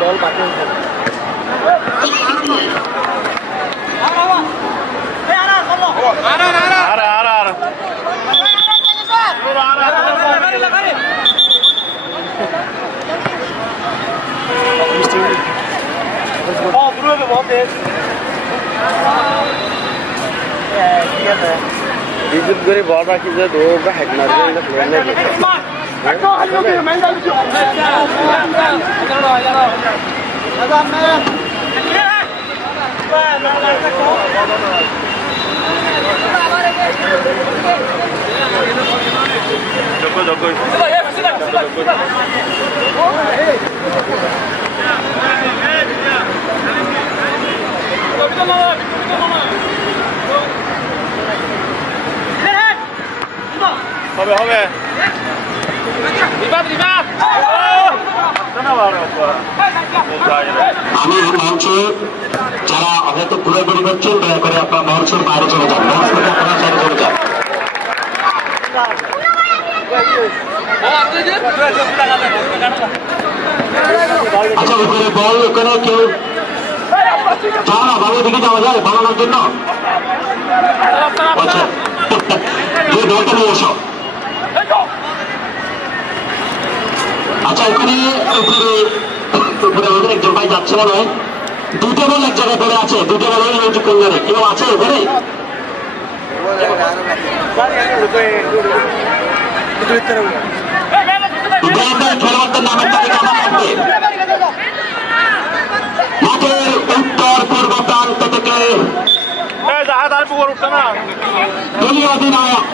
বল বাকি বিদ্যুৎ করে বল রাখি যে দৌড়টা হ্যাক হবে হবে আমি মঞ্চে যারা হয়তো ঘুরাঘুরি করছেন দয়া করে আপনার মঞ্চের বাইরে চলে যান, মঞ্চ থেকে আপনারা বাইরে চলে যান। আচ্ছা ওখানে বল, ওখানে কেউ যাও না বাবু, দিকে যাওয়া যায় বানানোর জন্য। আচ্ছা যে বলটা নিয়ে এসো। আচ্ছা ওখানে উপরে আমাদের একজন ভাই যাচ্ছে মনে হয়, দুটো বল এক জায়গায় পড়ে আছে, দুটো বল কল্যাণে কেউ আছে ওখানে? খেলোয়াড়দের নামের তালিকা আমার লাগবে। মাঠের উত্তর পূর্ব প্রান্ত থেকে দলীয় অধিনায়ক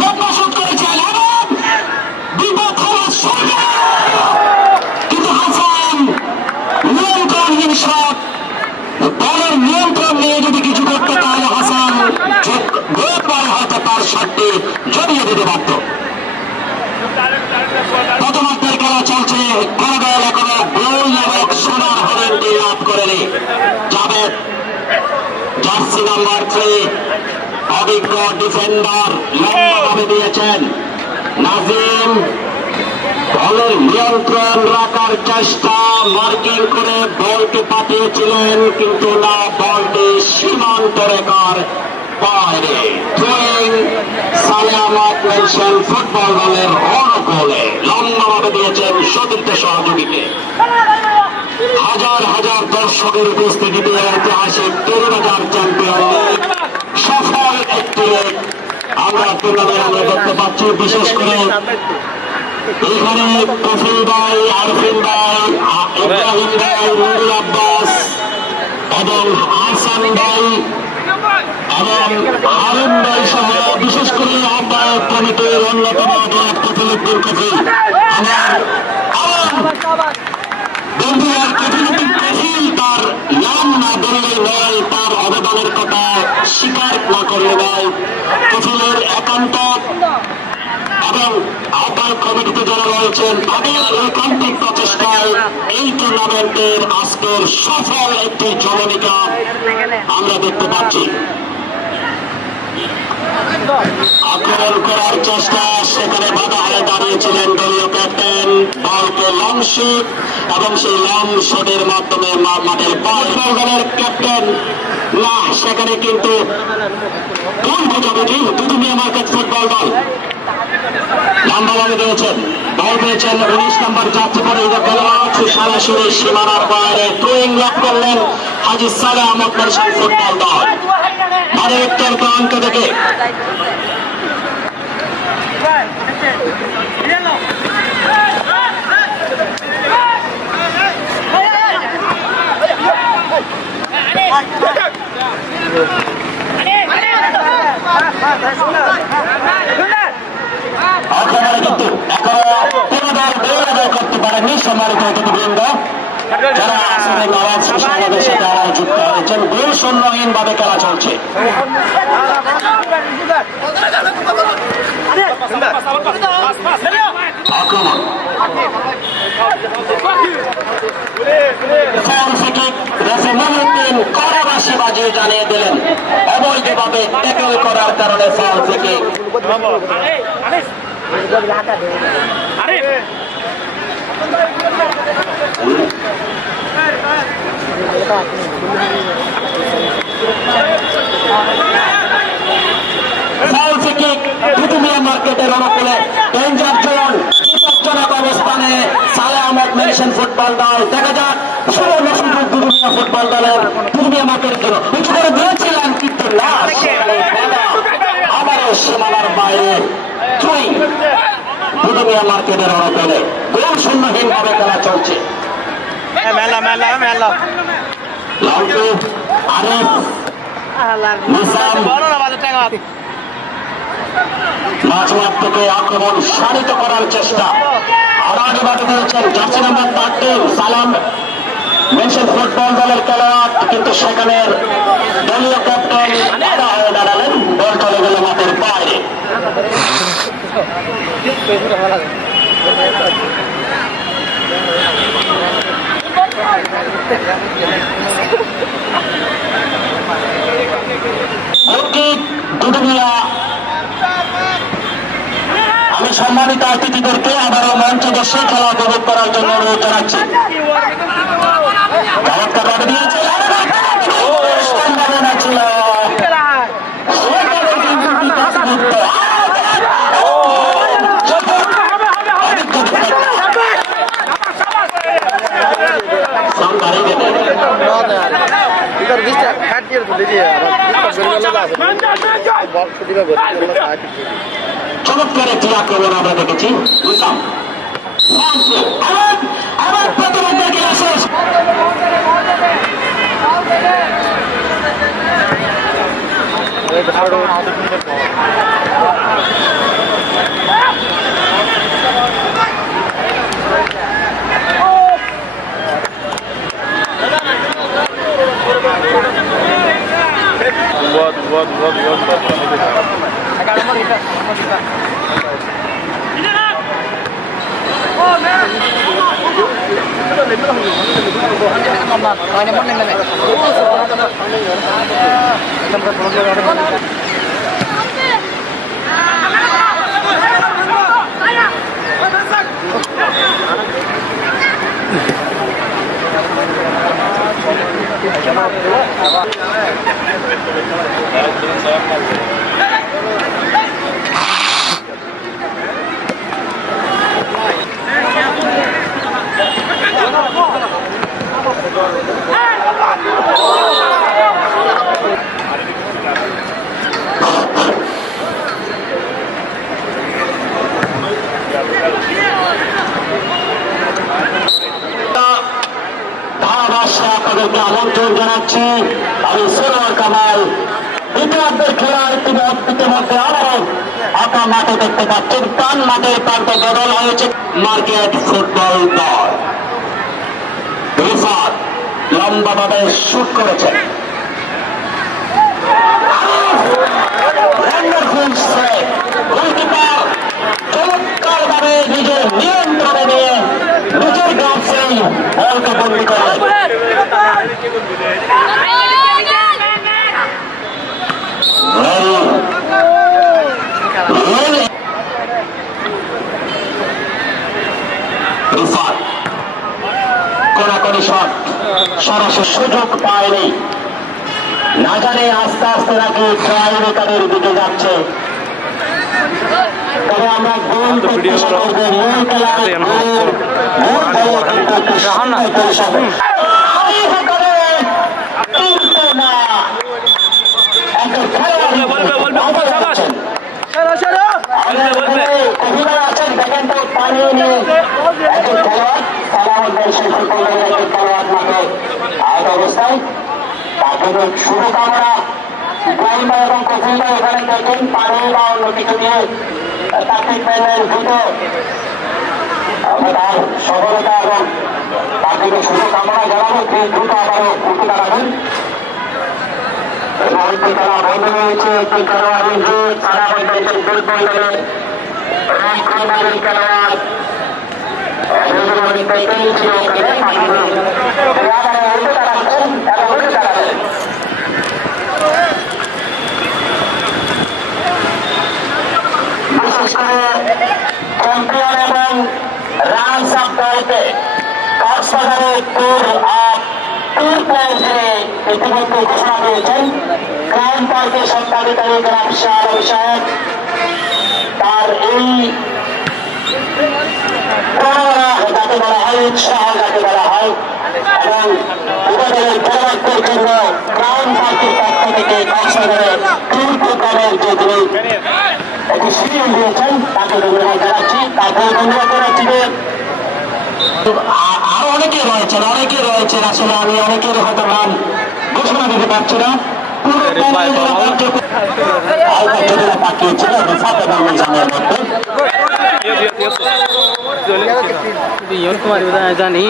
লম্বা শুট করেছেন, কিন্তু হাসান নিয়ন্ত্রণহীন শট, বলের নিয়ন্ত্রণ নিয়ে যদি কিছু করতে তাহলে হাসান হয়তো তার শটটি জড়িয়ে দিতে পারত। প্রথমার্ধের খেলা চলছে, কোন দল এখনো গোল এবং সোনার হরিণটি লাভ করেনি। জাভেদ জার্সি নাম্বার 3 অভিজ্ঞ ডিফেন্ডার লম্বাভাবে দিয়েছেন। নাজিম বলের নিয়ন্ত্রণ রাখার চেষ্টা, মার্কিং করে বলটি পাঠিয়েছিলেন কিন্তু না, বলটি সীমান্ত রেখার বাইরে। থ্রোয়িং সালেহ আহমদ মেনশন ফুটবল দলের অনুকূলে লম্বাভাবে দিয়েছেন সতীর্থ সহযোগীকে। হাজার হাজার দর্শকের উপস্থিতিতে ঐতিহাসিক 13,000 চ্যাম্পিয়ন লিগ সফল একটি আমরা টুর্নামেন্ট আমরা দেখতে পাচ্ছি। বিশেষ করে এখানে কফিল ভাই, আরফিন ভাই, ইব্রাহিম ভাই, নুরুল আব্বাস এবং হাসান ভাই এবং হারুন ভাই সহ বিশেষ করে আহ্বায়ক কমিটির অন্যতম কফিলুদ্দিন কফিল, আমার বন্ধু আর কফিলুদ্দিন কফিল তার নাম না বললেই নয়, তার অবদানের কথা স্বীকার না করলে নয়। কফিলের একান্ত এবং আহ্বায়ক কমিটিতে যারা রয়েছেন তাদের ঐকান্তিক প্রচেষ্টায় এই টুর্নামেন্টের আজকের সফল একটি জবনিকা আমরা দেখতে পাচ্ছি। আক্রমণ করার চেষ্টা, সেখানে বাধা হয়ে দাঁড়িয়েছিলেন দলীয় ক্যাপ্টেন, বলকে লং শট এবং সেই লং শটের মাধ্যমে মাঠের ফুটবল দলের ক্যাপ্টেন না, সেখানে কিন্তু কোন বোঝাবে কি দুদুমিয়া মার্কেট ফুটবল দল লম্বাভাবে দিয়েছেন, বল পেয়েছেন 19 নম্বর যাত্রী পরে সরাসরি সীমানার বাইরে থ্রোয়িং লাভ করলেন হাজী সালেহ আহমদ মেনশন ফুটবল দল। মাঠের উত্তর প্রান্ত থেকে কিন্তু করতে পারেননি সম্মানিত অতিথিবৃন্দ যারা আসলে নবাব শিশু আমাদের সাথে যুক্ত হয়েছেন। গোল শূন্যহীন ভাবে খেলা চলছে। আক্রমণ কড়াবাসী বাজিয়ে জানিয়ে দিলেন অবৈধভাবে ট্যাকল করার কারণে ফাউল থেকে আরে মার্কেটের অনুকূলে ডেঞ্জার জোন বিপজ্জনক অবস্থানে সালে আহমেদ মেডিসিন ফুটবল দল দেখা যাক সুবর্ণ সুযোগ দুদুমিয়া ফুটবল দলের দুদুমিয়া মার্কেটের জন্য কিছু করে দিয়েছিলেন কিন্তু না আবারও সীমানার বাইরে তুই দুদুমিয়া মার্কেটের অনুকূলে গোল শূন্যহীন ভাবে খেলা চলছে মেলা মেলা মেলা লালটু আরিফ নিসাম মাঝমাঠ থেকে আক্রমণ সারিত করার চেষ্টা আর আগে বাধা দিয়েছেন জার্সি নাম্বার 13 সালাম মেনশন ফুটবল দলের খেলোয়াড় কিন্তু সেখানে দলীয় ক্যাপ্টেন বাধা হয়ে দাঁড়ালেন বল চলে গেল মাঠের বাইরে দুদুমিয়া আমি সম্মানিত অতিথিদেরকে আবারও মঞ্চে বসে খেলা উপভোগ করার জন্য অনুরোধ জানাচ্ছি সম্ভাবনা ছিল চমৎকার একটি আক্রমণ আমরা দেখেছি বুঝলাম আবার প্রতিবন্ধী শেষ আপনাদেরকে আমন্ত্রণ জানাচ্ছি আমি সোনার কামাল ইতিহাসের খেলা ইতিমধ্যে আবারও আপনার মাঠে দেখতে পাচ্ছেন টান মাঠের প্রান্তে বদল হয়েছে মার্কেট ফুটবল দল রিফাত লম্বাভাবে শুট করেছেন চমৎকার ভাবে নিজের নিয়ন্ত্রণে নিয়ে নিজের গাছেই বলকে বন্দি করেন কোনাকোনি শট সরাসরি সুযোগ পায়নি না জানে আস্তে আস্তে নাকি ট্রাইবেকারের দিকে যাচ্ছে তবে আমরা গোল প্রত্যাশা করবো মূল খেলায় অবস্থায় তাকে শুভকামনা ইব্রাহিম ভাই এবং কফিল ভাই এখানে দেখেন পানি বা অন্য কিছু দিয়ে তাকে পেলেন দ্রুত আমরা তার সফলতা এবং তাকে শুভকামনা জানাবো তিনি দ্রুত আবারও উঠে দাঁড়াবেন এবং একটি খেলা বন্ধ হয়েছে একটি খেলোয়াড় তারা বলতেছেন ফুটবল দলের রাজকুমারের খেলোয়াড় বিশেষ করে বলতে কক্সবাজারের ট্যুর প্ল্যান যিনি ইতিমধ্যে ঘোষণা দিয়েছেন ক্রাউন পার্কের স্বত্বাধিকারী গ্রাম শাহ সাহেব, তার এই যাকে বলা হয় উৎসাহ যাকে বলা হয় এবং উপজেলার পরবর্তীর জন্য ক্রাউন পার্কের পক্ষ থেকে কক্সবাজারে ট্যুর প্রোগ্রামের যে তিনি একটি শিডিউল দিয়েছেন তাকে ধন্যবাদ জানাচ্ছি। তারপরে ধন্যবাদ জানাচ্ছি যে আরো অনেকে রয়েছেন আসলে আমি অনেকের হয়তো নাম ঘোষণা দিতে পারছি না। পাঠিয়েছিল জানি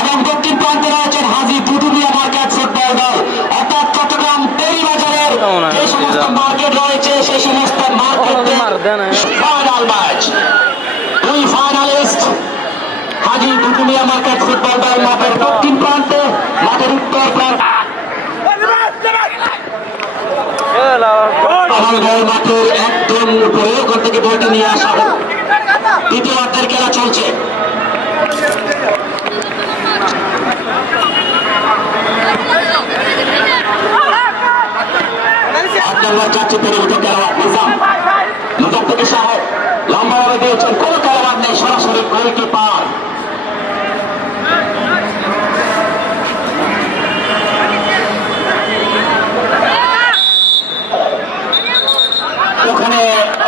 এবং দক্ষিণ প্রান্তে রয়েছেন হাজি দুদুমিয়া মার্কেট ফুটবল দল, অর্থাৎ চট্টগ্রাম টেরিবাজারের যে সমস্ত মার্কেট রয়েছে সেই সমস্ত মার্কেটে ফাইনাল ম্যাচ। দুই ফাইনালিস্ট হাজি দুদুমিয়া মার্কেট ফুটবল দল মাঠের দক্ষিণ প্রান্তে, মাঠের উত্তর প্রান্তে মাঠের একদম উপরে ওখান থেকে বলটি নিয়ে আসা হোক। দ্বিতীয় অর্ধের খেলা চলছে। যাচ্ছে পরিবর্তন খেলোয়াড় নিজাম, নিজাম থেকে সাহেব লম্বাভাবে দিয়েছেন, কোন খেলোয়াড় নেই, সরাসরি গোলকিপার। ওখানে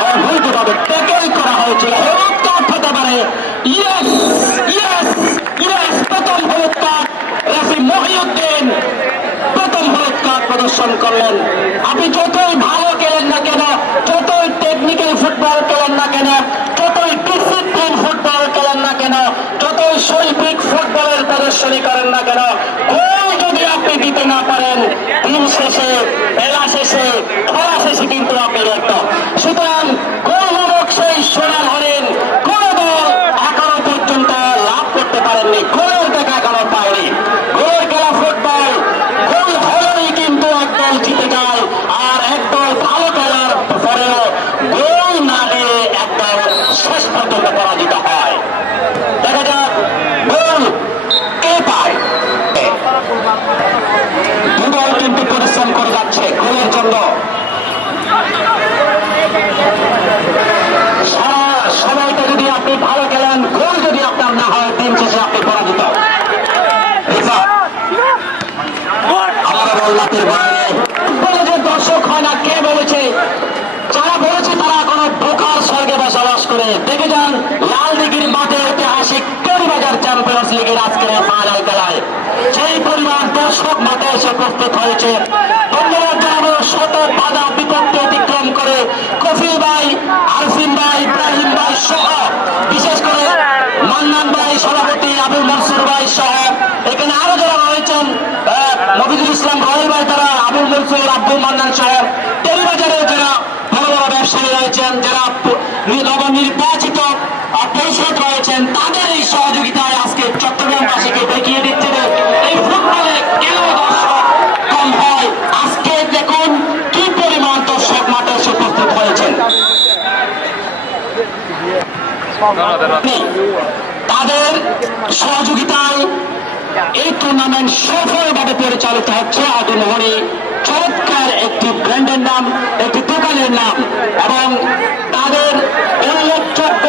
অবৈধভাবে ট্যাকেল করা হয়েছিল, হলুদ কার্ড হতে পারে। ইয়েস ইয়েস ইয়েস, প্রথম হলুদ কার্ড রেফারি মহিউদ্দিন প্রথম হলুদ কার্ড প্রদর্শন করলেন। আপনি যতই ভালো খেলেন না কেন, যতই টেকনিক্যাল ফুটবল খেলেন না কেন, যতই ডিসিপ্লিন ফুটবল খেলেন না কেন, যতই শৈল্পিক ফুটবলের প্রদর্শনী করেন না কেন, গোল যদি আপনি দিতে না পারেন দিন শেষে বেলা শেষে খেলা শেষে কিন্তু আপনি ব্যর্থ। সুতরাং গোলমূলক সেই সোনার হরিণ কোন দল এখনো পর্যন্ত লাভ করতে পারেননি, গোলের দেখা এখনো পায়নি। গোলের খেলা ফুটবল, গোল হলেই কিন্তু একদল জিতে যায়, আর একদল ভালো খেলার পরেও গোল না দিয়ে একদল শেষ পর্যন্ত পরাজিত হয়। দেখা যাক গোল কে পায়। দুদল কিন্তু পরিশ্রম করে যাচ্ছে গোলের জন্য। সারা সময়টা যদি আপনি ভালো খেলেন, গোল যদি আপনার না হয়, দিন শেষে আপনি পরাজিত। আমরা বললাতের বাইরে বলে যে দর্শক হয় না, কে বলেছে? যারা বলেছে তারা এখনো বোকার স্বর্গে বসবাস করে। দেখে যান লালদিঘির মাঠে ঐতিহাসিক টেরিবাজার চ্যাম্পিয়ন্স লিগের আজকের ফাইনাল খেলায় সেই পরিমাণ দর্শক মাঠে এসে উপস্থিত হয়েছে। ধন্যবাদ জানাবো শত বাধা বিপত্তি অতিক্রম করে কফিল ভাই, আরফিন ভাই, ইব্রাহিম ভাই সহ, বিশেষ করে মান্নান ভাই সভাপতি, আবুল মনসুর ভাই সহ, এখানে আরো যারা রয়েছেন মফিজুল ইসলাম রহিল ভাই, তারা আবুল মনসুর, আব্দুল মান্নান সহ টেরিবাজারে যারা বড় বড় ব্যবসায়ী রয়েছেন, যারা নবনির্বাচিত পরিষদ রয়েছেন, তাদের এই সহযোগিতায় আজকে চট্টগ্রামবাসীকে দেখিয়ে দিচ্ছে যে এই ফুটবলে কেন দর্শক কম হয়। আজকে দেখুন কি পরিমাণ দর্শক মাঠে এসে উপস্থিত হয়েছেন। তাদের সহযোগিতায় এই টুর্নামেন্ট সফলভাবে পরিচালিত হচ্ছে। আদুমোহনী চমৎকার একটি ব্র্যান্ডের নাম, একটি দোকানের নাম, এবং তাদের উল্লেখযোগ্য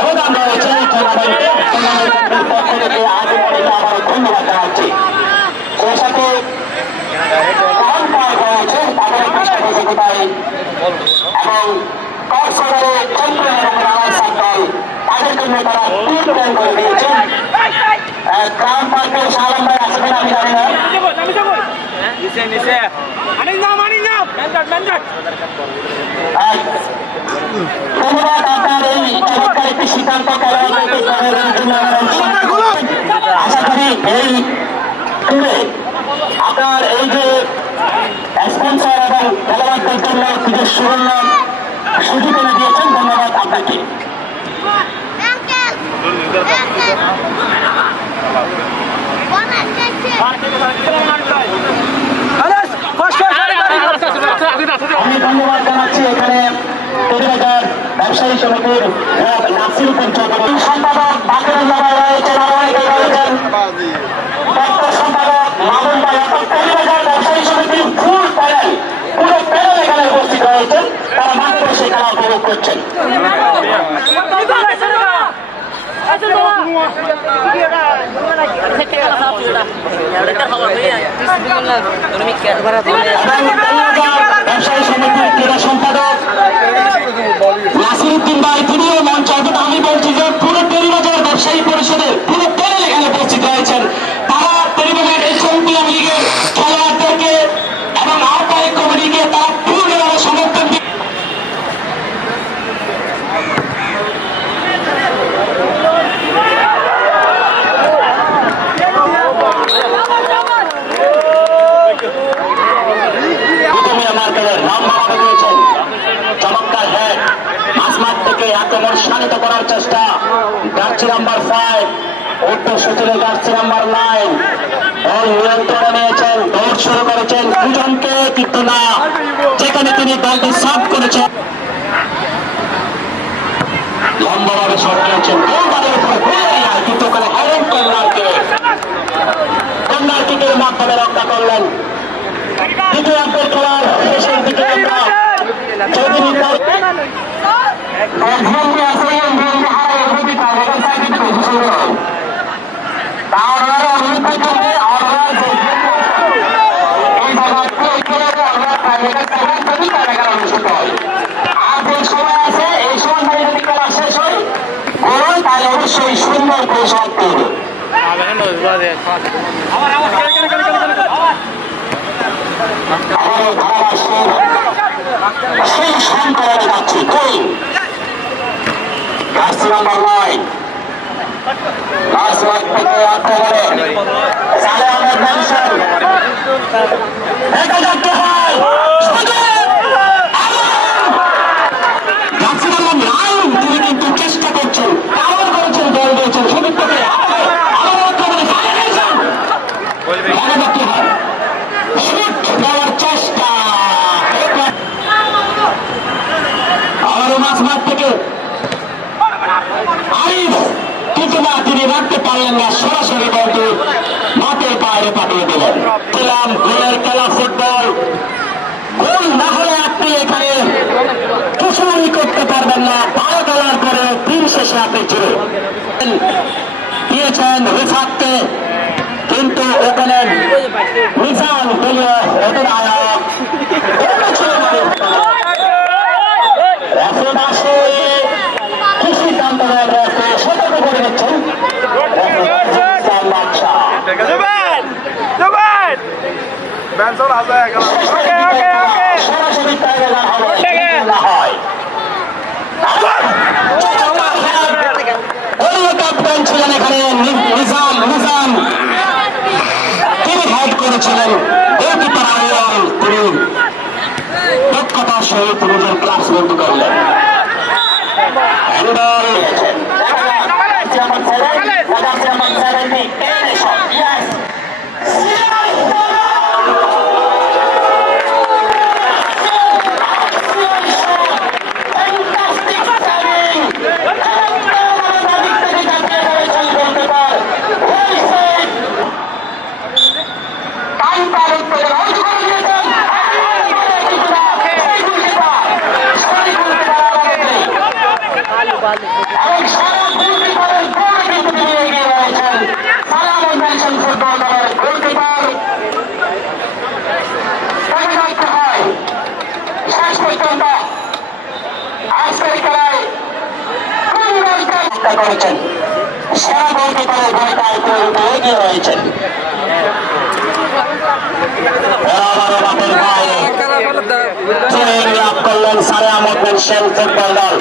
অবদান রয়েছে এই টুর্নামেন্টের পক্ষ থেকে। আদুমোহনীকে আমার ধন্যবাদ জানাচ্ছি। সেই সাথে রয়েছে তাদের সহযোগিতায় এবং কক্সবাজারে চ্যাম্পিয়ন এবং রানার্স আপ দল, তাদের জন্য তারা ট্যুর প্ল্যান করে দিয়েছেন। ক্রাউন পার্কের শাহরাম ভাই আসবেন আমি জানি না। ধন্যবাদ আপনার এই চমৎকার একটি সিদ্ধান্ত আশা করি এই আপনার এই যে স্পন্সর এবং খেলোয়াড়দের জন্য কিছু সুযোগ এনে দিয়েছেন। ধন্যবাদ আপনাকে। আমি ধন্যবাদ জানাচ্ছি এখানে তৈরিবাজার ব্যবসায়ী সমিতির নাসির চৌধুরী, সম্পাদক বাকিরুল্লাহ রয়েছেন, আরো অনেকে রয়েছেন, দপ্তর সম্পাদক মামুন ভাই, অর্থাৎ তৈরিবাজার ব্যবসায়ী সমিতির ফুল প্যানেল, পুরো প্যানেল এখানে উপস্থিত রয়েছেন। তারা মাঠে বসে খেলা উপভোগ করছেন। ব্যবসায়ী সমিতির ক্রীড়া সম্পাদক নাসিরউদ্দিন ভাই, তিনিও মঞ্চ, অর্থাৎ আমি বলছি যে পুরো টেরিবাজার ব্যবসায়ী পরিষদের পুরো প্যানেল এখানে উপস্থিত রয়েছেন। তারা টেরিবাজার এই চ্যাম্পিয়ন লিগের খেলোয়াড়দেরকে এবং আহ্বায়ক কমিটিকে তারা পূর্ণভাবে সমর্থন দিয়ে চমৎকার হ্যাঁ মাঝমাঠ থেকে আক্রমণ শানিত করার চেষ্টা। জার্সি নাম্বার 5 উত্তর সুতুলে জার্সি নাম্বার 9 বল নিয়ন্ত্রণে নিয়েছেন, দৌড় শুরু করেছেন দুজনকে, কিন্তু না, যেখানে তিনি দলটি সাফ করেছেন লম্বাভাবে শট খেয়েছেন গোলবারের উপর, কিন্তু ওখানে হ্যারেন কর্নার কিকের মাধ্যমে রক্ষা করলেন। দ্বিতীয়ার্ধের খেলার শেষের দিকে আমরা অবশ্যই সুন্দর করে শট করবে। সেই সংকলনে যাচ্ছি কই জার্সি নাম্বার 9 লাস্ট থেকে আক্রমণে সালে আহমেদ মেনশন দেখা যাচ্ছে হয় জার্সি নাম্বার 9 তিনি কিন্তু চেষ্টা করছেন, কাভার করেছেন, বল দিয়েছেন সুযোগ থেকে আবার আক্রমণে সালে মেনশন দেখা যাচ্ছে হয় শুট দেওয়ার চেষ্টা। আবারও মাঝমাঠ থেকে আরিফ, কিন্তু না, তিনি রাখতে পারলেন না, সরাসরি বলটি মাঠের বাইরে পাঠিয়ে দিলেন। দিলাম গোলের খেলা ফুটবল, গোল না হলে আপনি এখানে কিছুই করতে পারবেন না। 12 খেলার পরে দিন শেষে আপনি ছিলেন দিয়েছেন রিফাতকে, কিন্তু ওখানে মিজান দলীয় অধিনায়ক কি সিদ্ধান্ত সতর্ক করে দিচ্ছেন সরাসরি হয়। ক্যাপ্টেন ছিলেন এখানে নিজাম, তিনি হেড করেছিলেন গোলকিপার আওয়াল, তিনি দক্ষতার সহিত নিজের ক্লাস বন্ধ করলেন। করেছেন সেরা গোলকিপারের ভূমিকায় এগিয়ে রয়েছেন। লাভ করলেন সালে আহমদ মেনশন ফুটবল দল।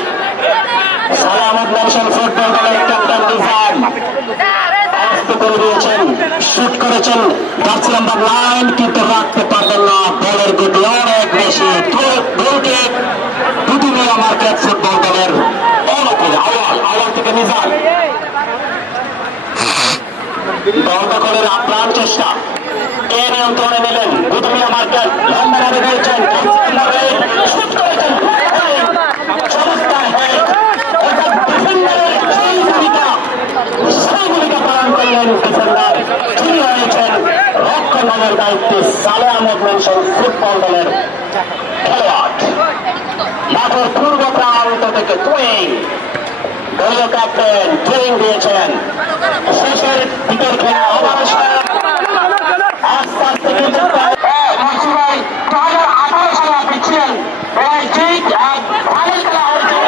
সালে আহমদ মেনশন ফুটবল দলের ক্যাপ্টেন নিজাম করে দিয়েছেন, শুট করে করেছেন জার্সি নাম্বার 9, কিন্তু রাখতে পারবেন না, বলের গতি অনেক বেশি। গোলকে দুদুমিয়া মার্কেট ফুটবল দলের আওয়াল থেকে নিজাম দল দখলের আপ্রাণ চেষ্টা এ নিয়ন্ত্রণে নিলেন দুদুমিয়া মার্কেট। লম্বা রয়েছেন চমৎকার সেই ভূমিকা পালন করলেন ডিফেন্ডার, তিনি হয়েছেন রক্ষণের দায়িত্বে সালে আহমেদ মেনশন ফুটবল দলের খেলোয়াড়। মাঠের পূর্ব প্রান্ত থেকে টুইং দলীয় ক্যাপ্টেন টুইং দিয়েছেন। শেষের দিকের খেলা আবার আস্তে আস্তে কিন্তু 2018 সালে আপনি ছিলেন ফাইনাল খেলা হয়েছে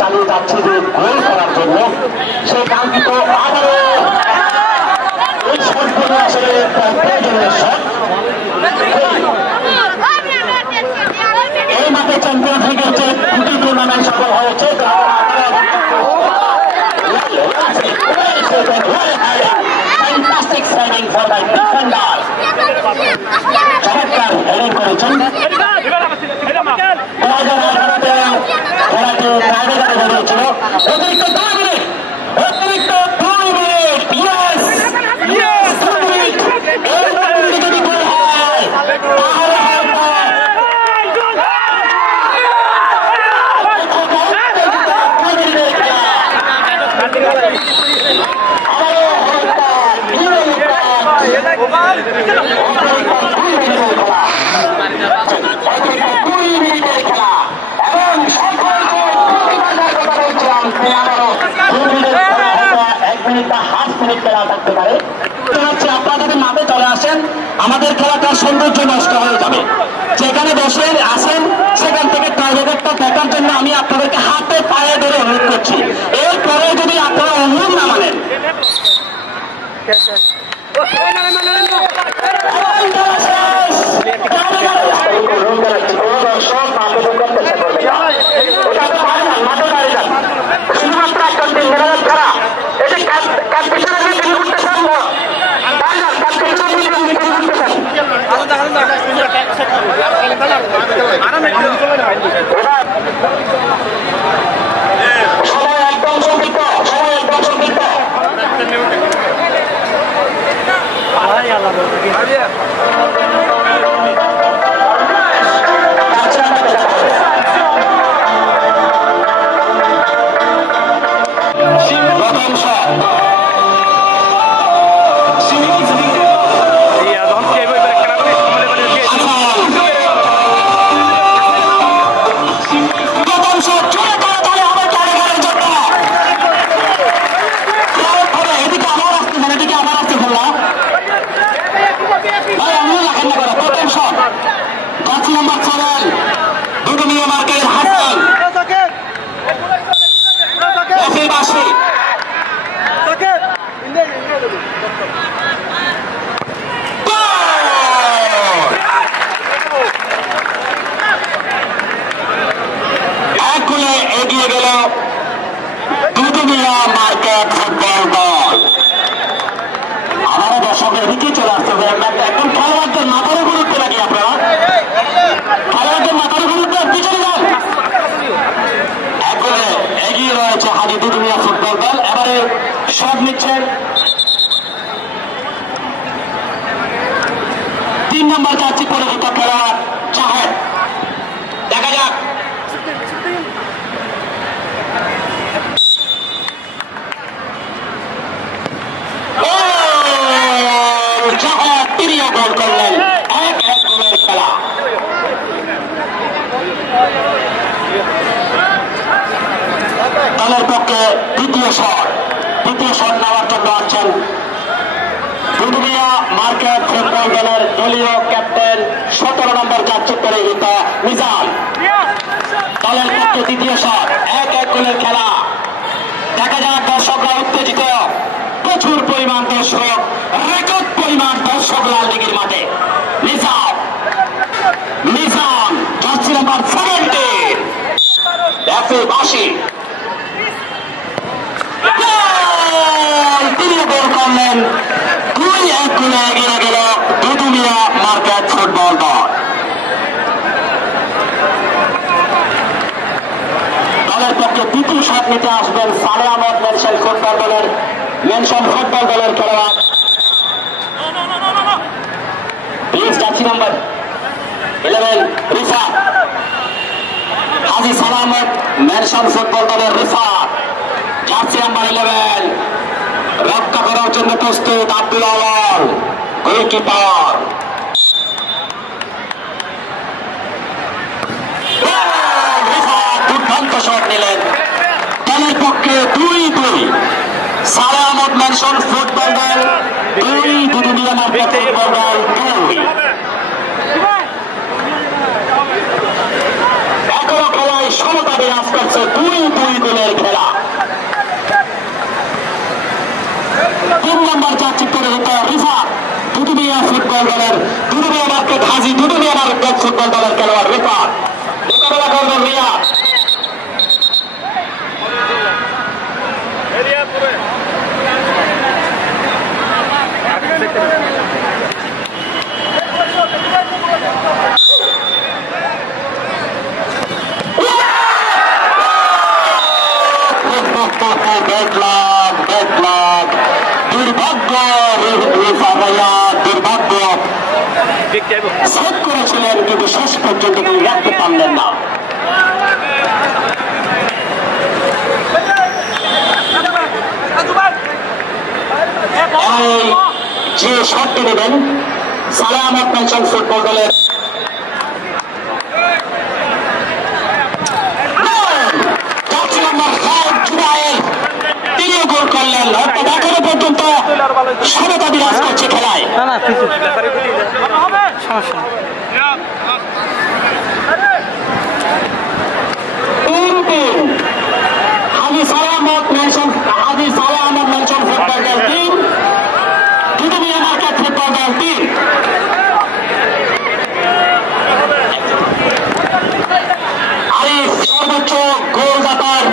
চালিয়ে যাচ্ছে যে গোল করার জন্য সে কাঙ্ক্ষিত আবারও এই শটগুলো আসলে প্রয়োজনীয় শট। এই মাঠে চ্যাম্পিয়ন্স লিগের যে দুটি টুর্নামেন্ট সফল হয়েছে চমৎকার হেডিং করেছেন। অতিরিক্ত 2 মিনিট, অতিরিক্ত 2 মিনিট, যদি গোল হয় তাহলে আপনারা যদি মাঠে চলে আসেন আমাদের খেলাটার সৌন্দর্য নষ্ট হয়ে যাবে। যেখানে বসে আসেন সেখান থেকে টাইব্রেকারটা দেখার জন্য আমি আপনাদেরকে হাতে পায়ে ধরে অনুরোধ করছি। এরপরে যদি আপনারা অনুরোধ না মানেন শুধুমাত্র একটা খেলা সময় একদম সংক্ষিপ্ত, সময় একদম সংক্ষিপ্ত। এগিয়ে গেল দুদুমিয়া মার্কেট ফুটবল দল। আমারও দর্শকের দিকে চলে আসতে হবে। একদম খেলোয়াড়দের মাথার উপর উঠতে লাগি আপনারা, খেলোয়াড়দের মাথার উপর উঠতে পিছনে যান। একবারে এগিয়ে রয়েছে হাজি দুদুমিয়া ফুটবল দল। এবারে শট নিচ্ছেন 3 নম্বর যাচ্ছে পরিচিত খেলোয়াড় চাহেদ। দেখা যাক তিনিও গোল করলেন। 1-1 গোলের খেলা। 1 দ্বিতীয় শট নেওয়ার জন্য আছেন দুধুমিয়া মার্কেট ফুটবল দলের দলীয় ক্যাপ্টেন 17 নম্বর যাচ্ছে পরিহিত মিজান। দলের পক্ষে দ্বিতীয় শট, 1-1 গোলের খেলা। দেখা যাক দর্শকরা উত্তেজিত, প্রচুর পরিমাণ দর্শক, রেকর্ড পরিমাণ দর্শক লাল দিঘির মাঠে। মিজান জার্সি নাম্বার 17 বাসি তিনি গোল করলেন। 2-1 গোলে এগিয়ে গেল দুধুমিয়া মার্কেট ফুটবল দল। দলের পক্ষে দ্বিতীয় শট নিতে আসবেন সালে আহমদ মেনশন ফুটবল দলের খেলোয়াড় জার্সি নাম্বার 11 রিফাত। হাজি সালামত মেনশন ফুটবল দলের রিফাত জার্সি নাম্বার 11 রক্ষা করার জন্য প্রস্তুত আব্দুল আওয়াল গোলকিপার। দুর্দান্ত শট নিলেন। দলের পক্ষে 2-2 সালে আহমদ মেনশন ফুটবল দল 2, দুধুমিয়া মার্কেট ফুটবল দল 2। এখনো খেলায় সমতা বিরাজ করছে, 2-2 গোলের খেলা। 3 নম্বর যাচ্ছে পরিহিত রিফাত দুধুমিয়া ফুটবল দলের দুধুমিয়া মার্কেট হাজি দুধুমিয়া মার্কেট ফুটবল দলের খেলোয়াড় রিফাত মোকাবেলা করবেন রিয়াদ। দুর্ভাগ্য সেট করেছিলেন, কিন্তু শেষ পর্যন্ত তিনি রাখতে পারলেন না। যে শটটি নেবেন সালে আহমদ মেনশন ফুটবল দলের তিনিও গোল করলেন। অর্থাৎ এখনো পর্যন্ত সমতা বিরাজ করছে খেলায়। হাজি সালে আহমদ মেনশন ফুটবল দল 3, দুধুমিয়া মার্কেট ফুটবল দল 3। আরিফ সর্বোচ্চ গোলদাতার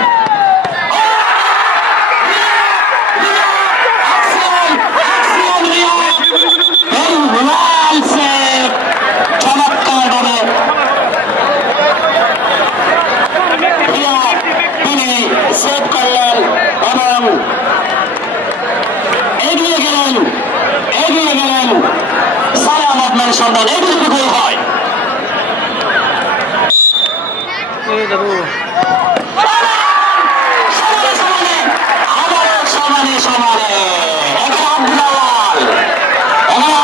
সন্তান এগুলো গোল হয়।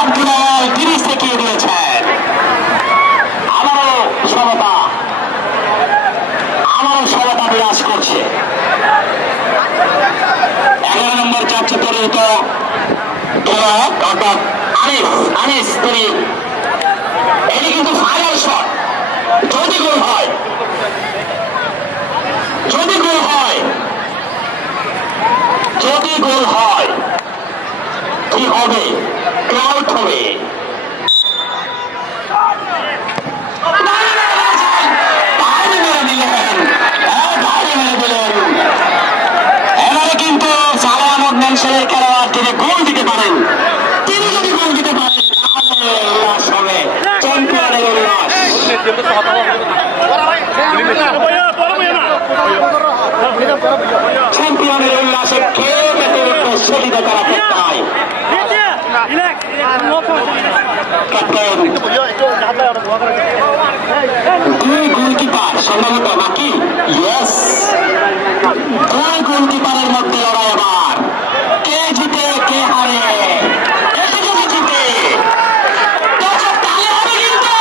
আব্দুল আওয়াল 30 থেকে দিয়েছেন। আমারও সমতা বিরাজ করছে। 11 নম্বর যাচ্ছে পরিহিত অর্থাৎ আনিস তিনি। এটি কিন্তু ফাইনাল শট। যদি গোল হয় কি হবে? ক্রাউড হবে। এবারে কিন্তু সালে আহমদ মেনশনের খেলোয়াড় তিনি গোল দিতে পারেন। তিনি যদি গোল দিতে পারেন তাহলে উল্লাস হবে, চ্যাম্পিয়নের উল্লাস। চ্যাম্পিয়নের উল্লাসে কে মেতে উঠবে সেটি দেখার অপেক্ষায়। ক্যাপ্টেন 2 গোলকিপার সম্ভবত নাকি? ইয়েস, 2 গোলকিপারের মধ্যে লড়াই। আবার কে জিতে কে হারে? এটি যদি জিতে তাহলে হবে কিন্তু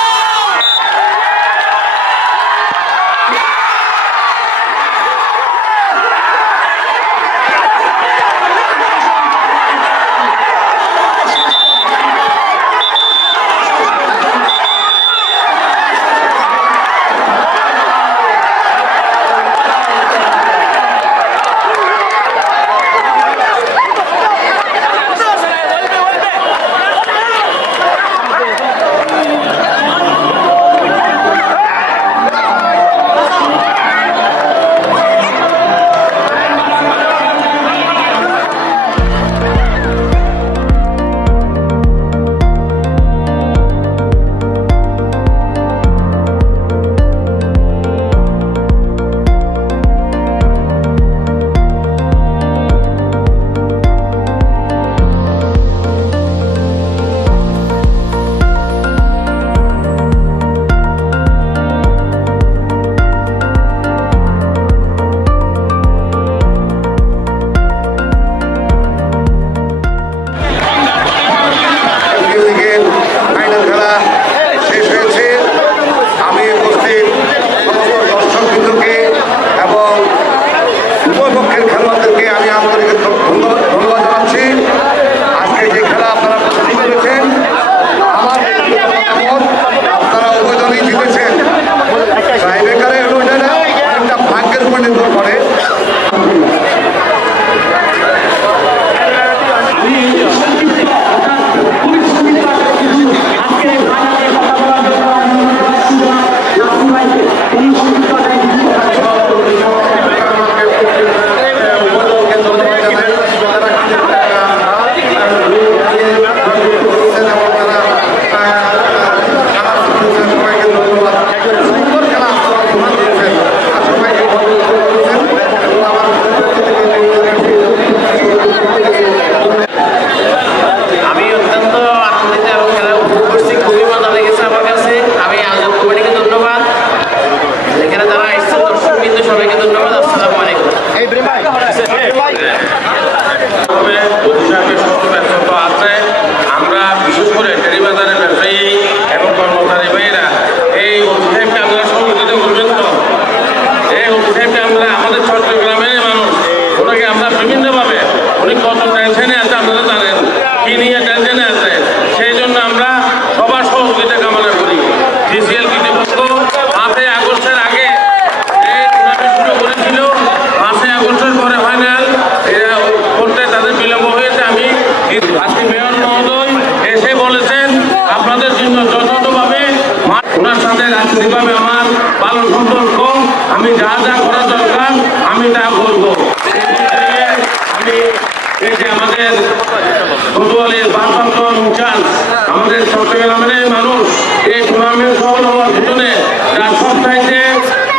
আমাদের চট্টগ্রামের মানুষ এই টুর্নামেন্ট সফল হওয়ার পিছনে যার সবচাইতে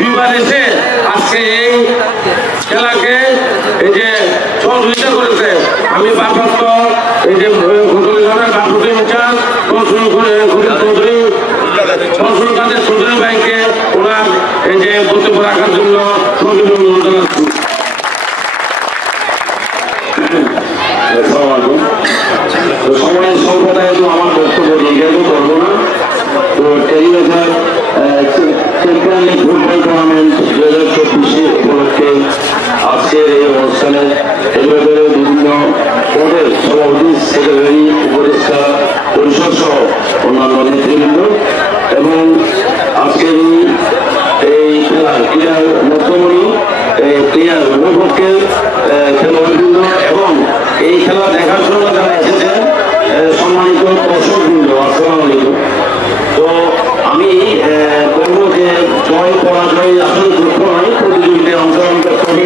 বিবাদ এসে আজকে এই খেলাকে এই যে সহযোগিতা করেছে। আমি ভারপ্রাপ্ত এই যে চৌধুরী ব্যাংকে ওনার এই যে বক্তব্য রাখার জন্য সময় সম্প্রদায় তো আমার বক্তব্য জিজ্ঞাসা করবো না। তো television champion league football tournament 2024 উপলক্ষে আজকের এই অনুষ্ঠানে টেলিভিশনের বিভিন্ন পদের সভাপতি, সেক্রেটারি, উপদেষ্টা পরিষদ সহ অন্যান্য নেতৃবৃন্দ এবং আজকের এই ক্রীড়ার মুখ্যমণি প্লেয়ার উভয়পক্ষের খেলোয়াড়বৃন্দ এবং এই খেলা দেখার জন্য যারা এসেছেন সম্মানিত দর্শকবৃন্দ, আসসালামু আলাইকুম। তো আমি বলবো যে জয় পরাজয় আসলে দুঃখ নয়, প্রতিযোগিতায় অংশগ্রহণ করতে হবে,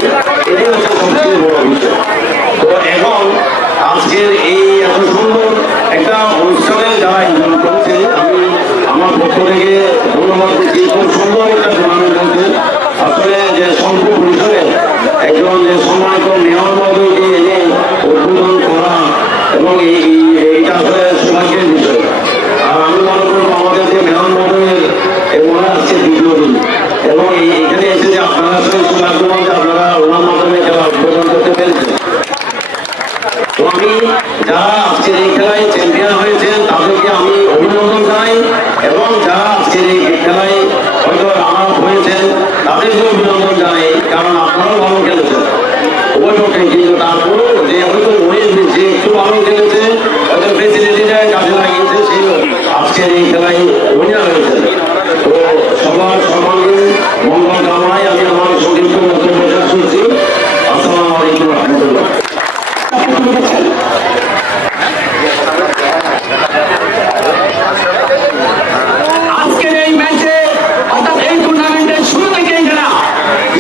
এটাই হচ্ছে সবচেয়ে বড় বিষয়। তো এখন আজকের এই এত সুন্দর একটা অনুষ্ঠানে যারা আয়োজন করছে আমি আমার পক্ষ থেকে ধন্যবাদ দিচ্ছি। খুব সুন্দর একটা টুর্নামেন্ট হচ্ছে। আসলে যে স্বল্প পরিসরে একজন যে সম্মানিত মেয়র মহোদয়কে এনে উদ্বোধন করা এবং এইটা আসলে সৌভাগ্যের বিষয়। আর আমি মনে করবো আমাদের যে মেয়র মহোদয়ের মনে আসছে দ্বিতীয় দিন এবং এখানে এসে যে আপনারা আসলে সৌভাগ্যবান যে আপনারা ওনার মাধ্যমে খেলা উদ্বোধন করতে পেরেছেন। তো আমি যারা আজকের এই খেলায় চ্যাম্পিয়ন হয়েছেন তাদেরকে আমি অভিনন্দন জানাই এবং যারা আজকের এই খেলায় হয়তো রানার আপ হয়েছেন তাদেরকে অভিনন্দন জানাই, কারণ আপনারাও ভালো খেলেছেন উভয়পক্ষে। কিন্তু তারপরেও যে হয়তো যে একটু ভালো খেলেছে হয়তো ফেসিলিটিটা কাজে লাগিয়েছে সেই আজকের এই খেলায় উইনার হয়েছে। তো সবার সর্বাঙ্গীন মঙ্গল কামনায় আমি আমার সংক্ষিপ্ত বক্তব্য শেষ করছি। আসসালামু আলাইকুম রহমতুল্লাহ। আজকের এই ম্যাচে অর্থাৎ এই টুর্নামেন্টের শুরু থেকেই যারা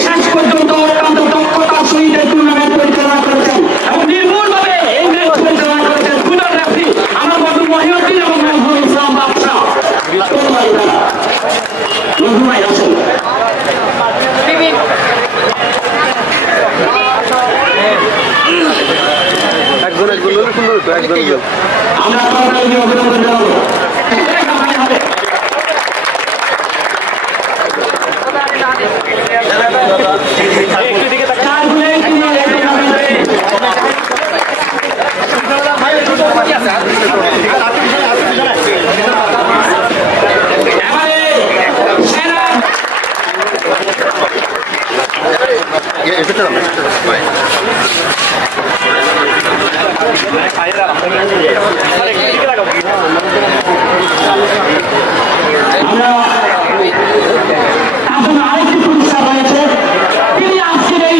শেষ পর্যন্ত অত্যন্ত দক্ষতার সহিত টুর্নামেন্ট পরিচালনা করেছেন এবং নির্ভুলভাবে এই ম্যাচ পরিচালনা করেছেন দুজন রেফারি, আমার বন্ধু মহিউদ্দিন এবং নজরুল ইসলাম বাদশা। নজরুল ভাই আছেন। আমরা সরকারকে অভিনন্দন জানাবো। আরেকটি পুরস্কার রয়েছে। তিনি আজকের এই